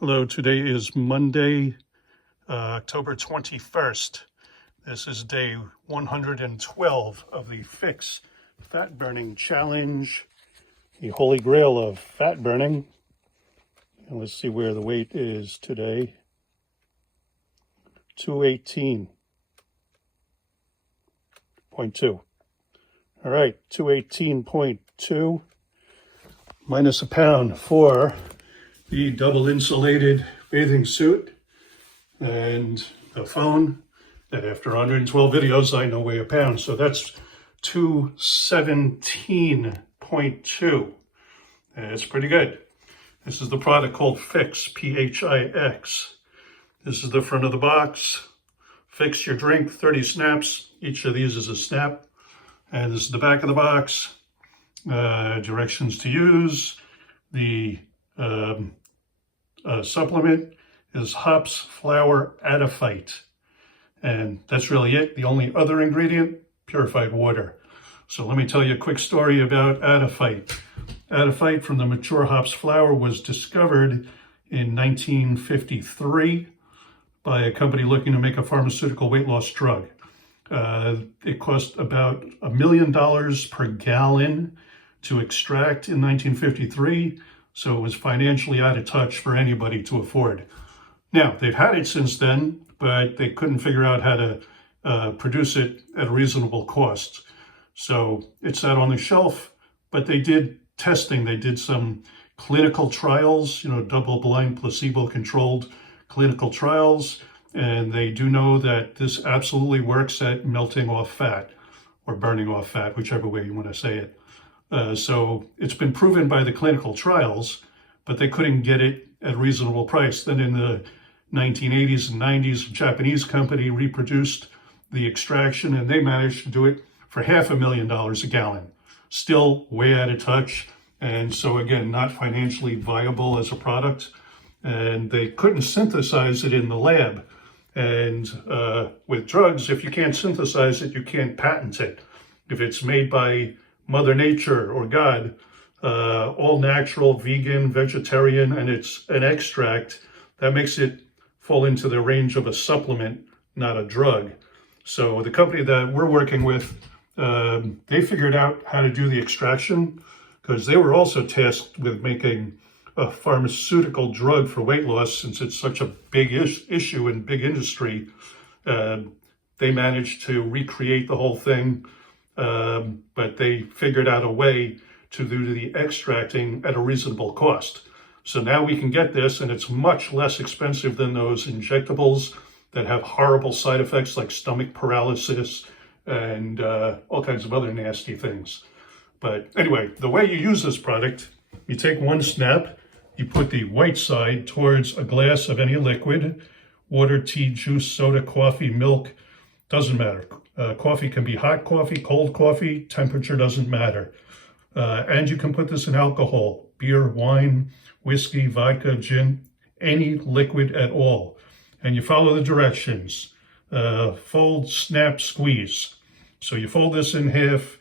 Hello, today is Monday, October 21st. This is day 112 of the pHix Fat Burning Challenge, the holy grail of fat burning. And let's see where the weight is today. 218.2. All right, 218.2 minus a pound for the double insulated bathing suit and the phone that after 112 videos I know weigh a pound. So that's 217.2. It's pretty good. This is the product called pHix, pHix. This is the front of the box. Fix your drink, 30 snaps. Each of these is a snap. And this is the back of the box. Directions to use. The supplement is hops, flour, adiphyte. And that's really it. The only other ingredient, purified water. So let me tell you a quick story about adiphyte. Adiphyte from the mature hops flour was discovered in 1953 by a company looking to make a pharmaceutical weight loss drug. It cost about $1 million per gallon to extract in 1953. So it was financially out of touch for anybody to afford. Now, they've had it since then, but they couldn't figure out how to produce it at a reasonable cost. So it sat on the shelf, but they did testing. They did some clinical trials, double-blind, placebo-controlled clinical trials, and they do know that this absolutely works at melting off fat or burning off fat, whichever way you want to say it. So it's been proven by the clinical trials, but they couldn't get it at a reasonable price. Then in the 1980s and 90s, a Japanese company reproduced the extraction and they managed to do it for $500,000 a gallon. Still way out of touch. And so again, not financially viable as a product. And they couldn't synthesize it in the lab. And with drugs, if you can't synthesize it, you can't patent it. If it's made by Mother Nature or God, all natural, vegan, vegetarian, and it's an extract, that makes it fall into the range of a supplement, not a drug. So the company that we're working with, they figured out how to do the extraction because they were also tasked with making a pharmaceutical drug for weight loss. Since it's such a big issue in big industry, they managed to recreate the whole thing. But they figured out a way to do the extracting at a reasonable cost. So now we can get this, and it's much less expensive than those injectables that have horrible side effects like stomach paralysis and all kinds of other nasty things. But anyway, the way you use this product, you take one snap, you put the white side towards a glass of any liquid, water, tea, juice, soda, coffee, milk, doesn't matter. Coffee can be hot coffee, cold coffee, temperature doesn't matter. And you can put this in alcohol, beer, wine, whiskey, vodka, gin, any liquid at all. And you follow the directions. Fold, snap, squeeze. So you fold this in half,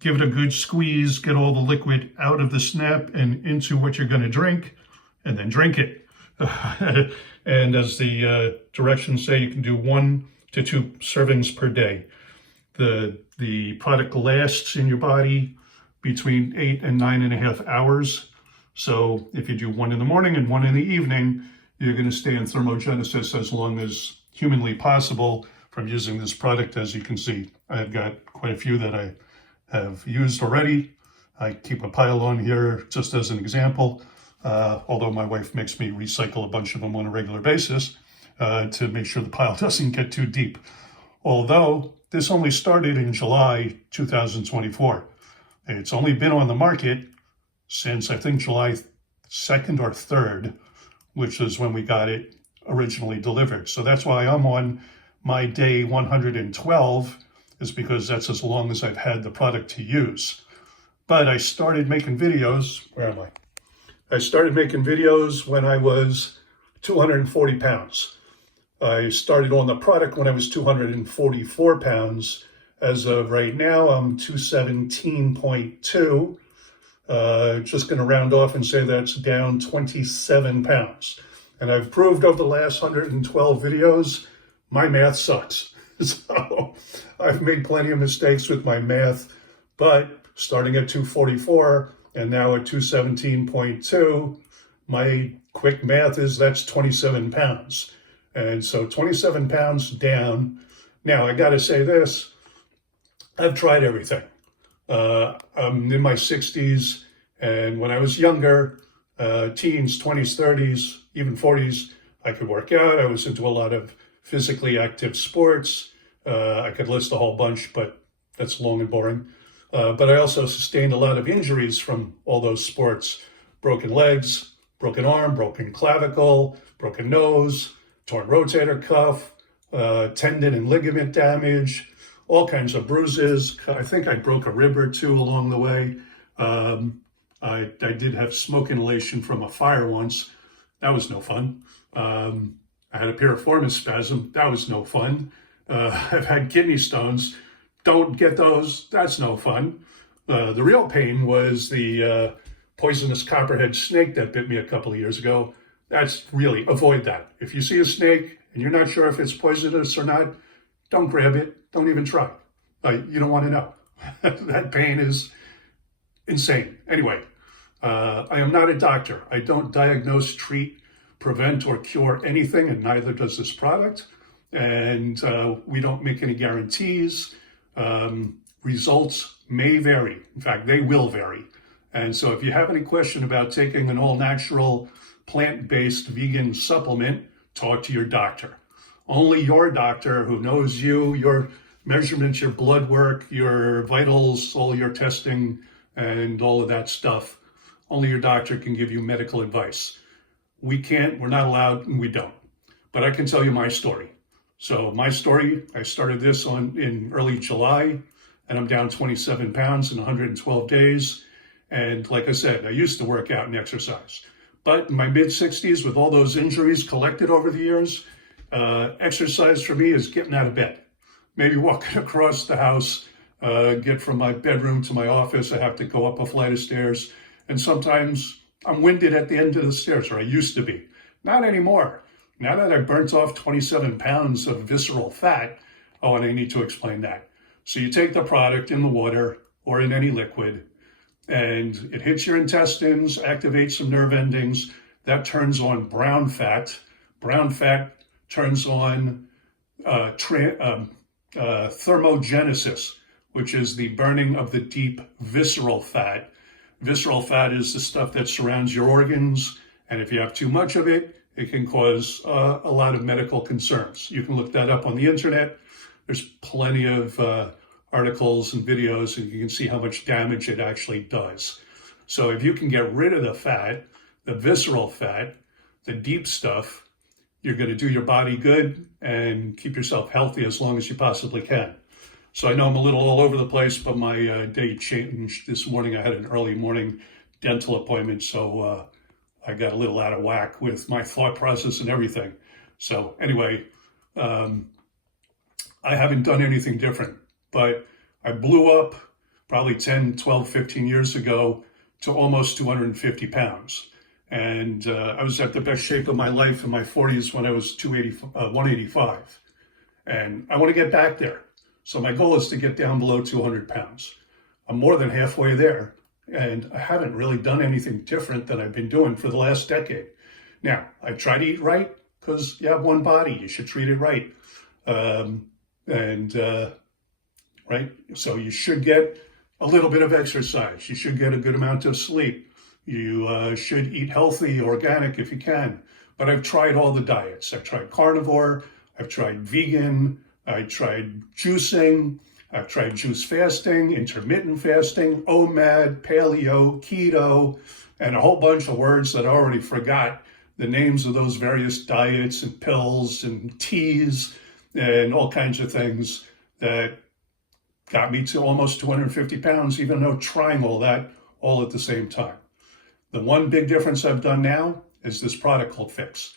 give it a good squeeze, get all the liquid out of the snap and into what you're going to drink, and then drink it. And as the directions say, you can do 1 to 2 servings per day. The product lasts in your body between 8 and 9.5 hours. So if you do 1 in the morning and 1 in the evening, you're going to stay in thermogenesis as long as humanly possible from using this product. As you can see, I've got quite a few that I have used already. I keep a pile on here just as an example, although my wife makes me recycle a bunch of them on a regular basis to make sure the pile doesn't get too deep. Although this only started in July 2024. It's only been on the market since I think July 2nd or 3rd, which is when we got it originally delivered. So that's why I'm on my day 112, is because that's as long as I've had the product to use. But I started making videos, where am I? I started making videos when I was 240 pounds. I started on the product when I was 244 pounds. As of right now, I'm 217.2. Just going to round off and say that's down 27 pounds. And I've proved over the last 112 videos, my math sucks. So I've made plenty of mistakes with my math, but starting at 244 and now at 217.2, my quick math is that's 27 pounds. And so 27 pounds down. Now I gotta say this, I've tried everything. I'm in my 60s, and when I was younger, teens, 20s, 30s, even 40s, I could work out. I was into a lot of physically active sports. I could list a whole bunch, but that's long and boring. But I also sustained a lot of injuries from all those sports. Broken legs, broken arm, broken clavicle, broken nose, torn rotator cuff, tendon and ligament damage, all kinds of bruises. I think I broke a rib or two along the way. I did have smoke inhalation from a fire once. That was no fun. I had a piriformis spasm. That was no fun. I've had kidney stones. Don't get those. That's no fun. The real pain was the poisonous copperhead snake that bit me a couple of years ago. That's really, avoid that. If you see a snake and you're not sure if it's poisonous or not, don't grab it. Don't even try. You don't want to know. That pain is insane. Anyway, I am not a doctor. I don't diagnose, treat, prevent, or cure anything, and neither does this product. And we don't make any guarantees. Results may vary. In fact, they will vary. And so if you have any question about taking an all-natural, plant-based vegan supplement, talk to your doctor. Only your doctor who knows you, your measurements, your blood work, your vitals, all your testing, and all of that stuff. Only your doctor can give you medical advice. We can't, we're not allowed, and we don't. But I can tell you my story. So my story, I started this in early July, and I'm down 27 pounds in 112 days. And like I said, I used to work out and exercise. But in my mid-60s, with all those injuries collected over the years, exercise for me is getting out of bed. Maybe walking across the house, get from my bedroom to my office. I have to go up a flight of stairs. And sometimes I'm winded at the end of the stairs, or I used to be. Not anymore. Now that I've burnt off 27 pounds of visceral fat, oh, and I need to explain that. So you take the product in the water or in any liquid, and it hits your intestines, activates some nerve endings. That turns on brown fat. Brown fat turns on thermogenesis, which is the burning of the deep visceral fat. Visceral fat is the stuff that surrounds your organs, and if you have too much of it, it can cause a lot of medical concerns. You can look that up on the internet. There's plenty of articles and videos, and you can see how much damage it actually does. So if you can get rid of the fat, the visceral fat, the deep stuff, you're going to do your body good and keep yourself healthy as long as you possibly can. So I know I'm a little all over the place, but my day changed this morning. I had an early morning dental appointment, so I got a little out of whack with my thought process and everything. So anyway, I haven't done anything different, but I blew up probably 10, 12, 15 years ago to almost 250 pounds. And I was at the best shape of my life in my 40s when I was 185. And I want to get back there. So my goal is to get down below 200 pounds. I'm more than halfway there, and I haven't really done anything different than I've been doing for the last decade. Now, I try to eat right because you have one body. You should treat it right. Right? So you should get a little bit of exercise. You should get a good amount of sleep. You should eat healthy, organic if you can. But I've tried all the diets. I've tried carnivore. I've tried vegan. I tried juicing. I've tried juice fasting, intermittent fasting, OMAD, paleo, keto, and a whole bunch of words that I already forgot the names of those various diets and pills and teas and all kinds of things that got me to almost 250 pounds, even though trying all that all at the same time. The one big difference I've done now is this product called pHix.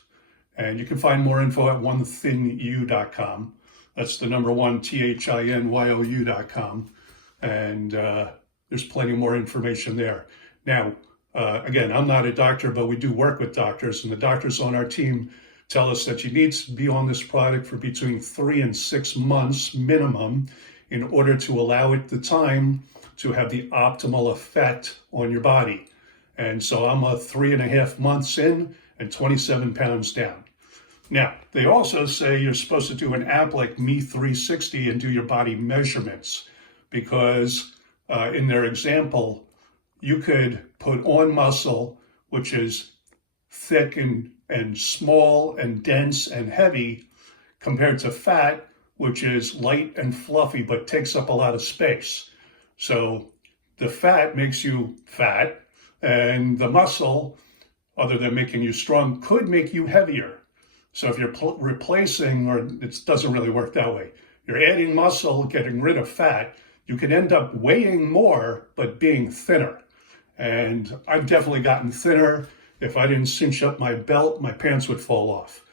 And you can find more info at onethinyou.com. That's the number one, THINYOU.com. And there's plenty more information there. Now, Again, I'm not a doctor, but we do work with doctors, and the doctors on our team tell us that you need to be on this product for between 3 and 6 months minimum in order to allow it the time to have the optimal effect on your body. And so I'm 3.5 months in and 27 pounds down. Now, they also say you're supposed to do an app like Me 360 and do your body measurements, because in their example, you could put on muscle, which is thick and small and dense and heavy, compared to fat, which is light and fluffy but takes up a lot of space. So the fat makes you fat, and the muscle, other than making you strong, could make you heavier. So if you're replacing, or it doesn't really work that way, you're adding muscle, getting rid of fat, you can end up weighing more but being thinner. And I've definitely gotten thinner. If I didn't cinch up my belt, my pants would fall off.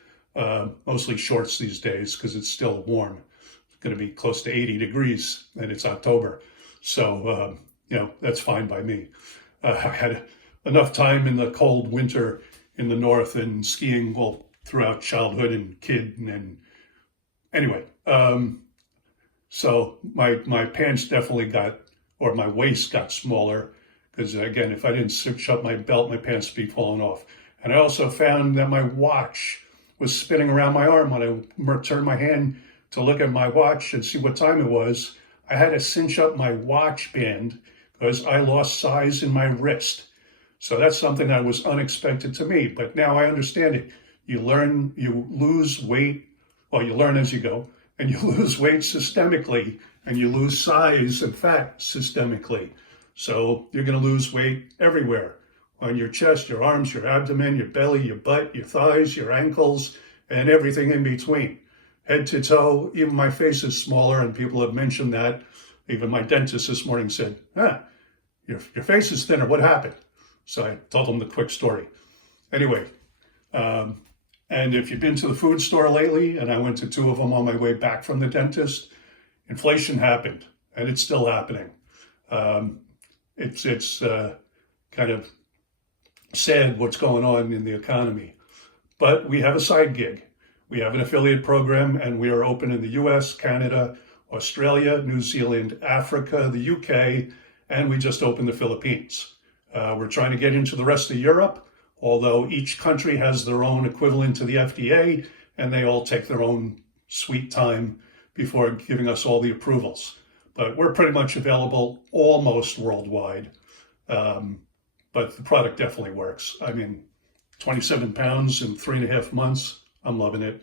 Mostly shorts these days because it's still warm. It's going to be close to 80 degrees and it's October. So, that's fine by me. I had enough time in the cold winter in the north and skiing throughout childhood and kid. And anyway, so my pants definitely or my waist got smaller. Because again, if I didn't cinch up my belt, my pants would be falling off. And I also found that my watch was spinning around my arm when I turned my hand to look at my watch and see what time it was. I had to cinch up my watch band because I lost size in my wrist. So that's something that was unexpected to me. But now I understand it. You lose weight. Well, you learn as you go. And you lose weight systemically. And you lose size and fat systemically. So you're going to lose weight everywhere, on your chest, your arms, your abdomen, your belly, your butt, your thighs, your ankles, and everything in between. Head to toe, even my face is smaller, and people have mentioned that. Even my dentist this morning said, your face is thinner, what happened? So I told them the quick story. Anyway, and if you've been to the food store lately, and I went to 2 of them on my way back from the dentist, inflation happened, and it's still happening. It's kind of sad what's going on in the economy. But we have a side gig. We have an affiliate program, and we are open in the US, Canada, Australia, New Zealand, Africa, the UK, and we just opened the Philippines. We're trying to get into the rest of Europe, although each country has their own equivalent to the FDA, and they all take their own sweet time before giving us all the approvals. But we're pretty much available almost worldwide. But the product definitely works. I mean, 27 pounds in 3.5 months, I'm loving it.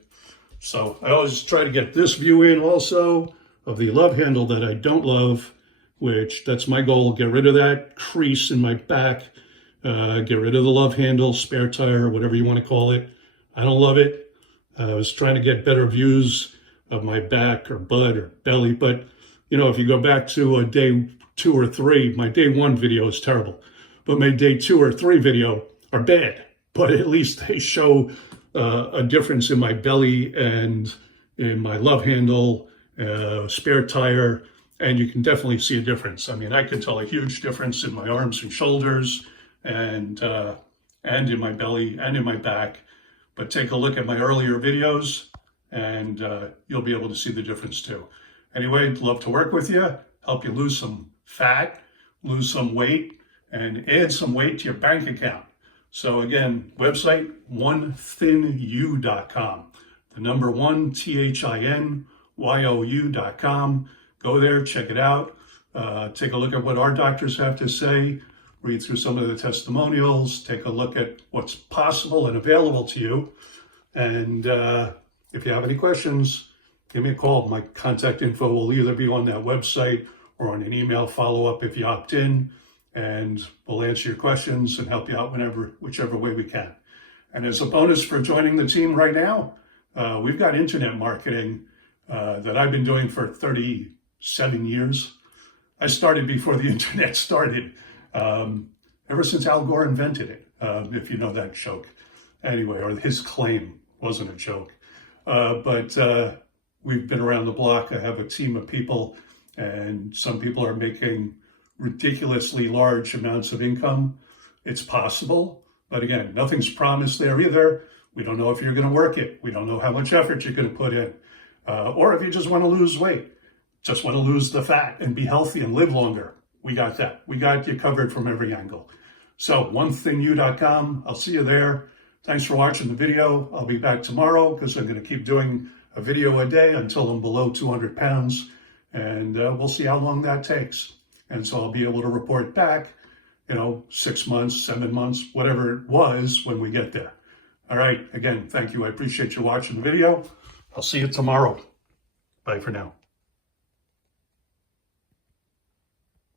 So I always try to get this view in also of the love handle that I don't love, which that's my goal, get rid of that crease in my back, get rid of the love handle, spare tire, whatever you want to call it. I don't love it. I was trying to get better views of my back or butt or belly, but if you go back to day 2 or 3, my day 1 video is terrible, but my day 2 or 3 video are bad. But at least they show a difference in my belly and in my love handle, spare tire, and you can definitely see a difference. I mean, I can tell a huge difference in my arms and shoulders, and in my belly and in my back. But take a look at my earlier videos, and you'll be able to see the difference too. Anyway, I'd love to work with you, help you lose some fat, lose some weight, and add some weight to your bank account. So again, website, onethinyou.com. The number 1, THINYOU.com. Go there, check it out. Take a look at what our doctors have to say. Read through some of the testimonials. Take a look at what's possible and available to you. And if you have any questions, give me a call. My contact info will either be on that website or on an email follow-up if you opt in, and we'll answer your questions and help you out whichever way we can. And as a bonus for joining the team right now, we've got internet marketing that I've been doing for 37 years. I started before the internet started, ever since Al Gore invented it, if you know that joke. Anyway, or his claim wasn't a joke. But we've been around the block. I have a team of people, and some people are making ridiculously large amounts of income. It's possible, but again, nothing's promised there either. We don't know if you're going to work it. We don't know how much effort you're going to put in. Or if you just want to lose weight, just want to lose the fat and be healthy and live longer. We got that. We got you covered from every angle. So onethingyou.com. I'll see you there. Thanks for watching the video. I'll be back tomorrow because I'm going to keep doing a video a day until I'm below 200 pounds. And we'll see how long that takes. And so I'll be able to report back, 6 months, 7 months, whatever it was when we get there. All right. Again, thank you. I appreciate you watching the video. I'll see you tomorrow. Bye for now.